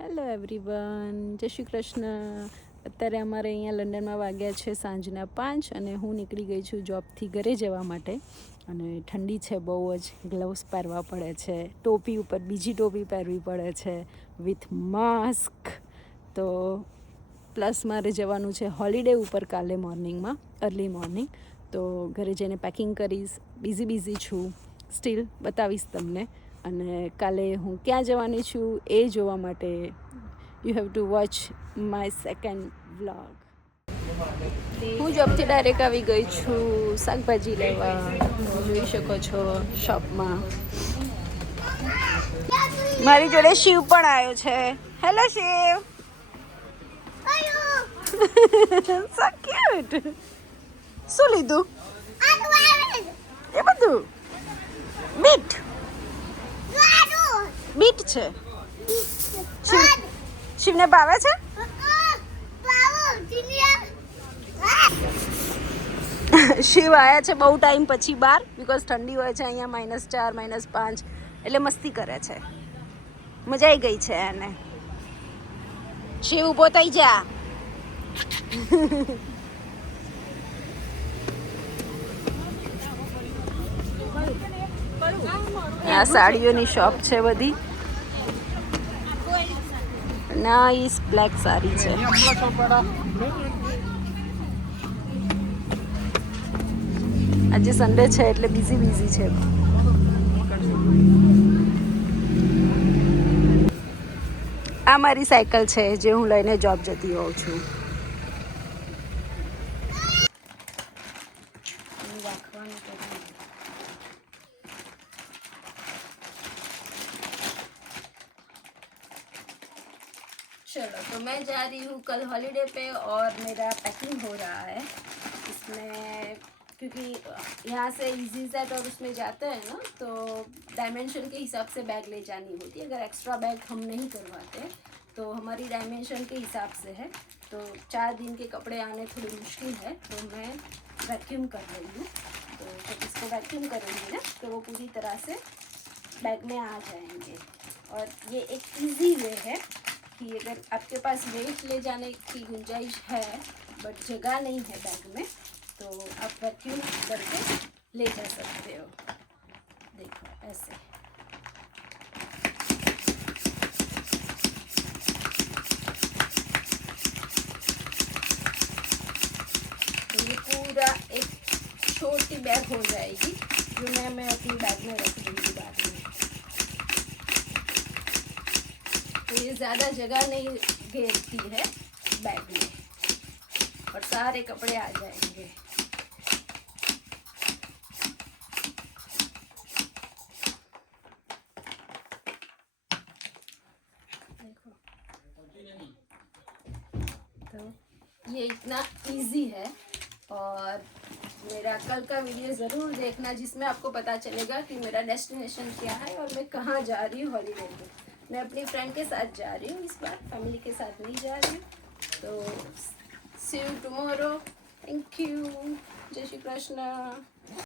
Hello everyone, જય શ્રી કૃષ્ણ. અત્યારે અમારે અહીંયા લંડનમાં વાગ્યા છે સાંજના 5 અને હું નીકળી ગઈ છું જોબથી ઘરે જવા માટે. અને ઠંડી છે બહુ જ, ગ્લવ્સ પહેરવા પડે છે, ટોપી ઉપર બીજી ટોપી પહેરવી પડે છે વિથ માસ્ક. તો પ્લસ મારે જવાનું છે હોલિડે ઉપર કાલે મોર્નિંગમાં, અર્લી મોર્નિંગ. તો ઘરે જઈને પેકિંગ કરીશ. બિઝી છું, સ્ટીલ બતાવીશ તમને. અને કાલે હું ક્યાં જવાની છું એ જોવા માટે you have to watch my second vlog. હું જોબથી ડાયરેક્ટ આવી ગઈ છું શાકભાજી લેવા. જોઈ શકો છો શોપમાં. મારી જોડે શિવ પણ આવ્યો છે. હેલો શિવ. So cute. શું લીધું? એ બધું બીટ બીટ છે. શિવને ભાવે છે. શિવ આવ્યા છે બહુ ટાઈમ પછી બહાર, બિકોઝ ઠંડી હોય છે અહીંયા -4 -5, એટલે મસ્તી કરે છે. મજા આવી ગઈ છે એને. શિવ ઊભો થઈ જા. આ સાડીઓની શોપ છે બધી. નાઈસ બ્લેક સાડી છે. આજે સન્ડે છે એટલે બિઝી છે. આ મારી સાયકલ છે જે હું લઈને જોબ જતી હોઉં છું. चलो तो मैं जा रही हूँ कल हॉलीडे पे और मेरा पैकिंग हो रहा है इसमें, क्योंकि यहाँ से इजी सेट और उसमें जाते हैं ना तो डायमेंशन के हिसाब से बैग ले जानी होती है. अगर एक्स्ट्रा बैग हम नहीं करवाते तो हमारी डायमेंशन के हिसाब से है. तो 4 दिन के कपड़े आने थोड़ी मुश्किल है, तो मैं वैक्यूम कर रही हूँ. तो जब इसको वैक्यूम करेंगे ना तो वो पूरी तरह से बैग में आ जाएंगे. और ये एक ईजी वे है कि अगर आपके पास वेट ले जाने की गुंजाइश है बट जगह नहीं है बैग में, तो आप वैक्यूम करके ले जा सकते हो. देखो ऐसे. तो ये पूरा एक छोटी बैग हो जाएगी जो मैं अपनी बैग में रख दूँगी बाद में. तो ये ज़्यादा जगह नहीं घेरती है बैग में और सारे कपड़े आ जाएंगे. देखो तो ये इतना इजी है. और मेरा कल का वीडियो ज़रूर देखना जिसमें आपको पता चलेगा कि मेरा डेस्टिनेशन क्या है और मैं कहाँ जा रही हूँ हॉलीडे पे. मैं अपनी फ्रेंड के साथ जा रही हूँ इस बार, फैमिली के साथ नहीं जा रही हूँ. तो सी यू टुमारो. Thank you. जय श्री कृष्ण.